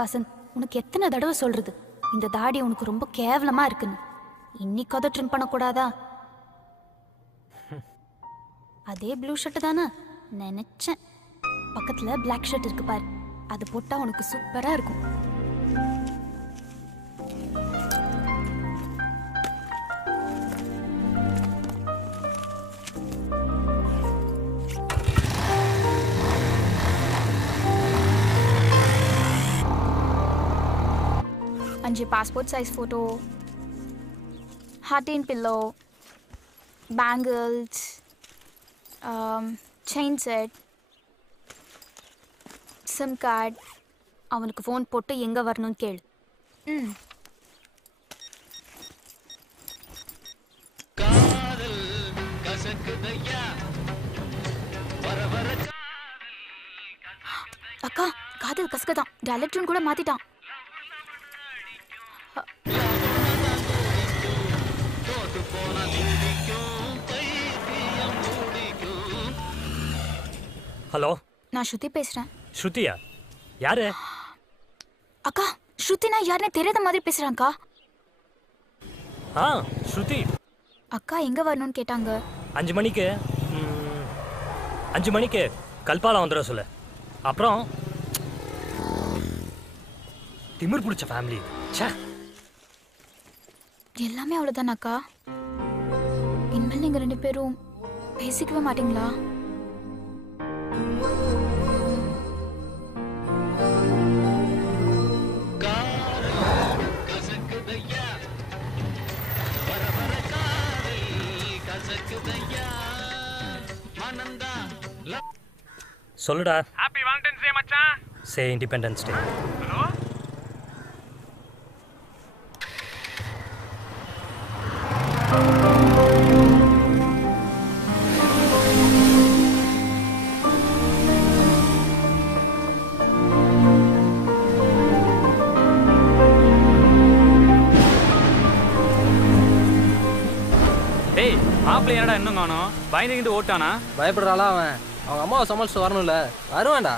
வசந்த், உனக்கு எத்தனை தடவை சொல்றது இந்த தாடி உனக்கு ரொம்ப கேவலமா இருக்குன்னு? இன்னைக்காவது ட்ரிம் பண்ணக்கூடாதா? அதே ப்ளூ ஷர்ட் தானே நினைச்சேன். பக்கத்துல பிளாக் ஷர்ட் இருக்கு பாரு, அது போட்டா உனக்கு சூப்பரா இருக்கும். அஞ்சு passport size photo, heart and pillow, bangles, chain set, SIM card. அவனுக்கு ஃபோன் போட்டு எங்கே வரணும்னு கேளு. அக்கா, காதல் கசக்கதான், டைரக்டர்னு கூட மாத்திட்டான். ஹலோ, நான் ஸ்ருதி பேசுறேன். ஸ்ருதியா? யாரு? அக்கா, ஸ்ருதினா யாருன்னு தெரியாத மாதிரி பேசுறாங்கக்கா. ஸ்ருதி அக்கா எங்க வரணும்னு கேட்டாங்க. 5 மணிக்கு 5 மணிக்கு கல்பாலம் வந்துட சொல்லு. அப்புறம் திமிர் பிடிச்ச ஃபேமிலி. எல்லாமே அவ்வளோதானே அக்கா? இனிமேல் நீங்கள் 2 பேரும் பேசிக்கவே மாட்டீங்களா? சொல்லுடா. ஹாப்பி வேலண்டைன்ஸ் டே மச்சான். சே இண்டிபெண்டன்ஸ் டே. ஹலோ, டேய் மாப்பிள்ளை என்னடா இன்னும் காணோம்? பயந்துக்கிட்டு ஓட்டானா? பயப்படுறாளா அவன்? அவங்க அம்மாவை சமாளிச்சு வரணும்ல. வருவான்டா.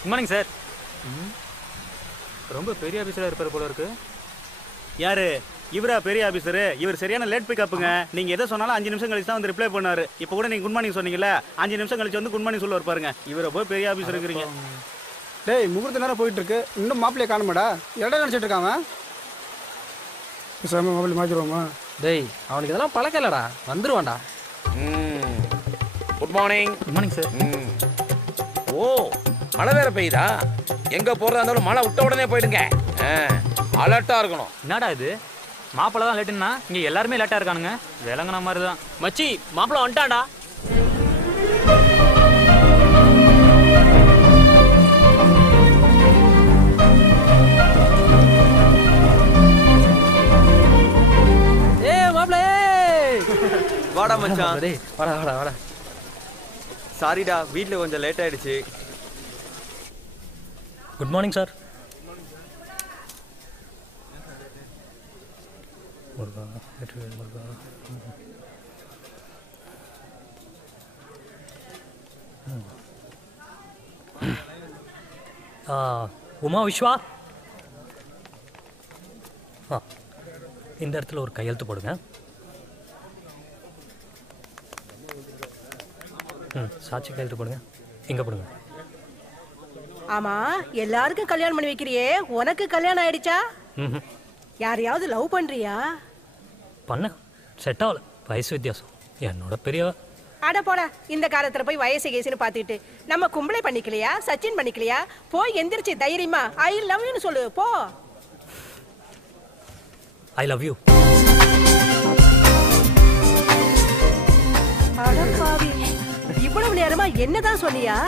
Good morning sir. ரொம்ப பெரிய ஆஃபீஸராக இருப்பார் போல இருக்கு. யாரு இவரா? பெரிய ஆஃபீஸரு. இவர் சரியான லேட் பிக்கப்புங்க. நீங்கள் எதை சொன்னாலும் 5 நிமிஷம் கழிச்சு தான் வந்து ரிப்ளை பண்ணாரு. இப்போ கூட நீங்கள் குட் மார்னிங் சொன்னீங்கல்ல, 5 நிமிஷம் கழிச்சு வந்து குட் மார்னிங் சொல்ல பாருங்க. இவரை போய் பெரிய ஆஃபீஸர் இருக்கிறீங்க. டேய், முகூர்த்த நேரம் போயிட்டு இருக்கு, இன்னும் மாப்பிள்ளையை காணுமாடா? இடம் நினச்சிட்டு இருக்காங்க. பேசாம மொபைல் மாற்றிடுவோமா? டேய், அவனுக்கு இதெல்லாம் பழக்கம் இல்லடா, வந்துருவான்டா. Good morning. Good morning sir. ஓ, மழை வேற பெய்யுதா? எங்க போறதா இருந்தாலும் மழை விட்ட உடனே போயிடுங்க. அலர்ட்டா இருக்கணும். என்னடா இது, மாப்பிள்ளை தான் லேட்டுன்னா இங்கே எல்லாருமே லேட்டாக இருக்கானுங்க. விளங்குன மாதிரி தான். மச்சி, மாப்பிள்ள வந்துட்டான்டா. வாடா மச்சான். டேய் வாடா வாடா வாடா. சாரிடா, வீட்டில் கொஞ்சம் லேட் ஆயிடுச்சு. Good morning sir. Muruga Vetrivel Muruga. Uma Viswa, இந்த இடத்துல ஒரு கையெழுத்து போடுங்க. சாட்சி கையெழுத்து போடுங்க. இங்கே போடுங்க. ஆமா, எல்லாருக்கும் கல்யாணம் பண்ணி வைக்கிறியே, உனக்கு கல்யாணம் ஆயிடுச்சா? யாரையாவது லவ் பண்றியா? பண்ண செட் ஆகல, வயசு வித்தியாசம். என்னோட பெரியவ. அட போட, இந்த காலத்துல போய் வயசு கேசுன்னு பாத்துக்கிட்டு நம்ம கும்பளை பண்ணிக்கலையா, சச்சின் பண்ணிக்கலையா? போய் எந்திரிச்சு தைரியமா ஐ லவ் யூன்னு சொல்லு போ. ஐ லவ் யூ. அட பாவி, இவ்வளவு நேரமா என்னதான் சொன்னியா?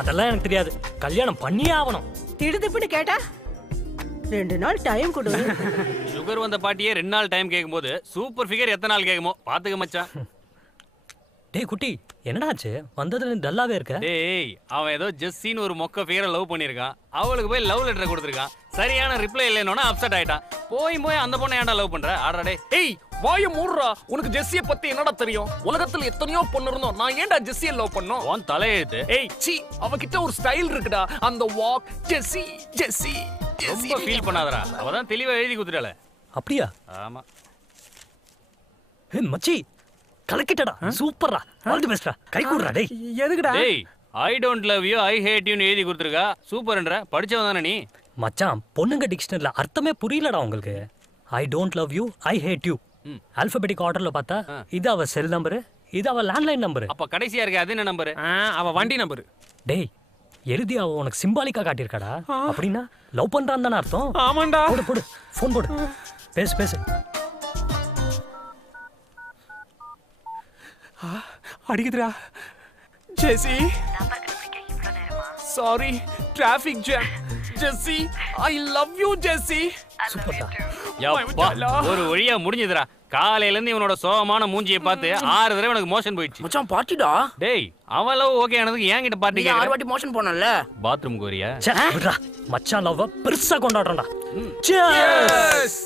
அதெல்லாம் எனக்கு தெரியாது, கல்யாணம் பண்ணியே ஆகணும். திடுதிப்புன்னு கேட்டா 2 நாள் டைம் கொடு. சுகர் வந்த பாட்டியே 2 நாள் டைம் கேட்கும்போது சூப்பர் ஃபிகர் எத்தனை நாள் கேட்குமோ பாத்துக்க மச்சான். டேய் குட்டி, என்னடாச்சு? வந்ததுல டல்லாவே இருக்க. டேய், அவன் ஏதோ ஜெஸ்ஸின்னு ஒரு மொக்க ஃபிகரை லவ் பண்ணியிருக்கான். அவளுக்கு போய் லவ் லெட்டர் கொடுத்துருக்கான். சரியான ரிப்ளை இல்லைன்னு அப்செட் ஆயிட்டான். போய் அந்த பொண்ணை ஏன்டா லவ் பண்ற? ஆடாடே. ஏய் வாய மூடுறா. உனக்கு ஜெஸ்ஸிய பத்தி என்னடா தெரியும்? உலகத்துல எத்தனையோ பொண்ணு இருந்தோம், நான் ஏன்டா ஜெஸ்ஸிய லவ் பண்ணோம்? உன் தலையெழுத்து. ஏய் சீ, அவகிட்ட ஒரு ஸ்டைல் இருக்குடா. அந்த வாக் ஜெஸ்ஸி ஜெஸ்ஸி ரொம்ப ஃபீல் பண்ணாதடா. அவதான் தெளிவா எழுதி குடுத்துட்டாளே. அப்படியா? ஆமா. ஏ மச்சி, கலக்கிட்டடா. சூப்பர்ரா. All the பெஸ்ட்ரா. கை கூடுடா டேய். எதுக்குடா? டேய், I don't love you I hate யூன்னு எழுதி கொடுத்துருக்கா. சூப்பர்ன்ற. படிச்சவன் தானே நீ? மச்சான், பொண்ணுங்க டிக்ஷனரியில அர்த்தமே புரியலடா உங்களுக்கு. I don't love you I hate you. Alphabetic ஆர்டர்ல பார்த்தா இது அவ செல் நம்பர், இது அவ லேண்ட்லைன் நம்பர். அப்ப கடைசியா இருக்க அது என்ன நம்பர்? அவ வண்டி நம்பர். டேய், எழுதி அவ உனக்கு சிம்பாலிக்கா காட்டியிருக்காடா. அப்படின்னா லவ் பண்றான்னு தானே அர்த்தம். ஆமாண்டா. போடு போடு, ஃபோன் போடு, பேசு பேசு. அடிக்குதுடா. Jessie, sorry, traffic jam. Jessie, I love you Jessie. சூப்பர்டா. யப்பா, ஒரு வழியா முடிஞ்சதுடா. காலையில இருந்து இவனோட சோகமான மூஞ்சியை பார்த்து 6 தடவை எனக்கு மோஷன் போயிடுச்சு. மச்சான் பார்ட்டிடா. டேய், அவன் லவ் ஓகே ஆனதுக்கு என்கிட்ட பார்ட்டி 6 வாட்டி மோஷன் போனல்ல. Bathroom chorea? ச்சே, விட்றா. மச்சான் லவ் பெருசா கொண்டாடுறோம்டா. Cheers.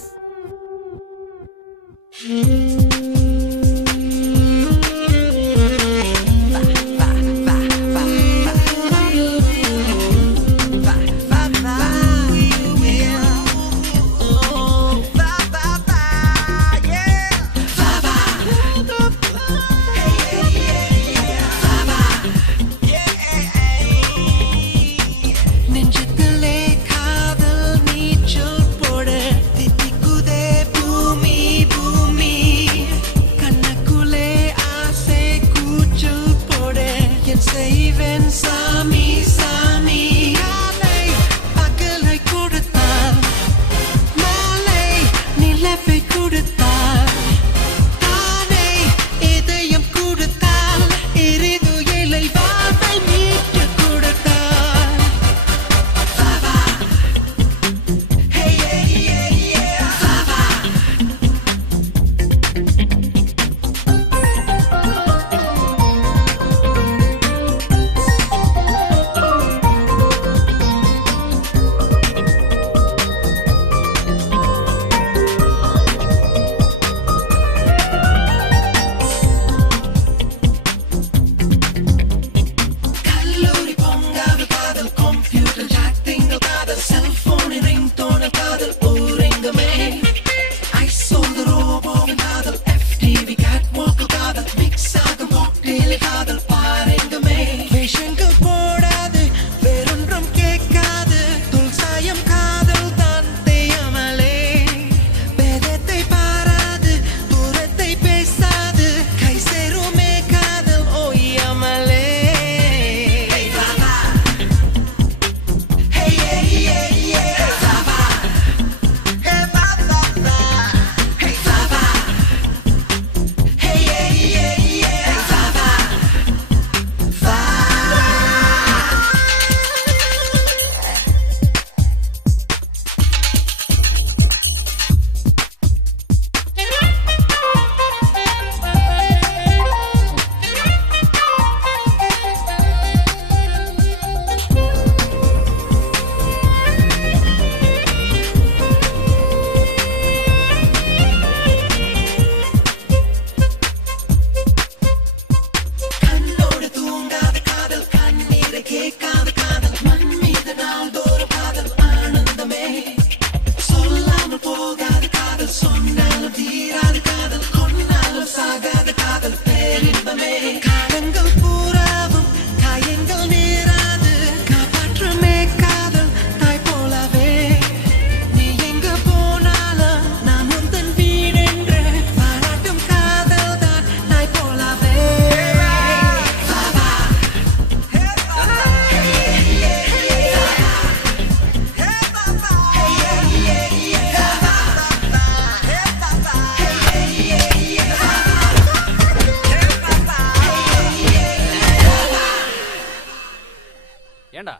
ஏன்டா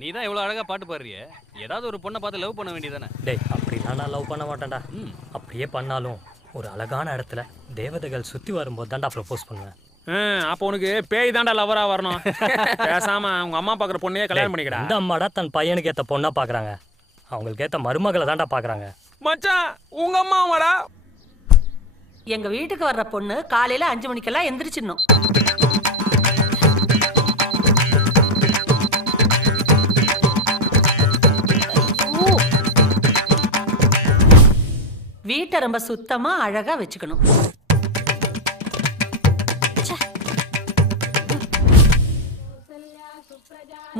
நீ தான் இவ்வளவு அழகா பாட்டு பாடுறிய ஏதாவது ஒரு பொண்ணை பார்த்து லவ் பண்ண வேண்டியதானே டேய் அப்படிலாம் நான் லவ் பண்ண மாட்டேன்டா. அப்படியே பண்ணாலும் ஒரு அழகான இடத்துல தேவதைகள் சுத்தி வரும்போது தான்டா ப்ரப்போஸ் பண்ணுவேன். அப்போ உனக்கு பேய் தாண்டா லவரா வரணும். பேசாம உங்க அம்மா பாக்குற பொண்ணையே கல்யாணம் பண்ணிக்கடா. இந்த அம்மாடா தன் பையனுக்கு ஏத்த பொண்ணா பாக்குறாங்க. அவங்களுக்கு ஏத்த மருமகளை தான்டா பாக்குறாங்க. மச்சான் உங்க அம்மா வாடா. எங்க வீட்டுக்கு வர்ற பொண்ணு காலையில 5 மணிக்கெல்லாம் எந்திரிச்சிடணும். வீட்டை ரொம்ப சுத்தமா அழகா வச்சுக்கணும்.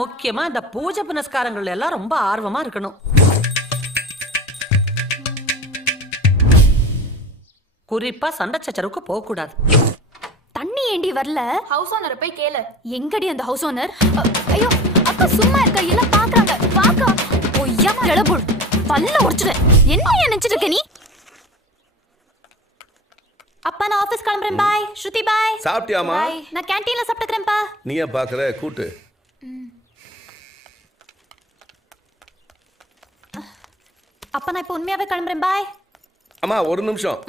முக்கியமா இந்த பூஜை புனஸ்காரங்கள் எல்லாம் ரொம்ப ஆர்வமா இருக்கணும். குறிப்பா சண்டை சச்சரவுக்கு போக கூடாது. தண்ணி ஏண்டி வரல? ஹவுஸ் ஓனரை போய் கேளு. எங்கடி அந்த ஹவுஸ் ஓனர்? ஐயோ அக்கா சும்மா இருக்க, எல்லாம் பாக்குறாங்க. பாக்கா ஒய்யா கிளம்புள் பல்ல உடைச்சிடு. என்ன நினைச்சிட்டு இருக்க நீ? அப்பா நான் ஆபீஸ் கிளம்புறேன். பாய் ஸ்ருதி. பாய். சாப்பிட்டியாமா? நான் கேண்டீன்ல சாப்பிட்டுக்கிறேன்ப்பா. நீ ஏன் பாக்குற? கூட்டு. அப்பா நான் இப்போ உண்மையாவே கிளம்புறேன். பாய். அம்மா ஒரு நிமிஷம்.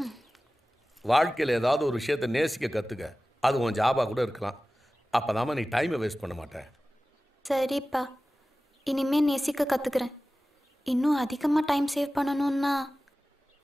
வாழ்க்கையில் ஏதாவது ஒரு விஷயத்தை நேசிக்க கற்றுக்க. அது உன் ஜாபா கூட இருக்கலாம். அப்போதாம்மா நீ டைமை வேஸ்ட் பண்ண மாட்டேன். சரிப்பா, இனிமே நேசிக்க கற்றுக்கிறேன். இன்னும் அதிகமாக டைம் சேவ் பண்ணணும்னா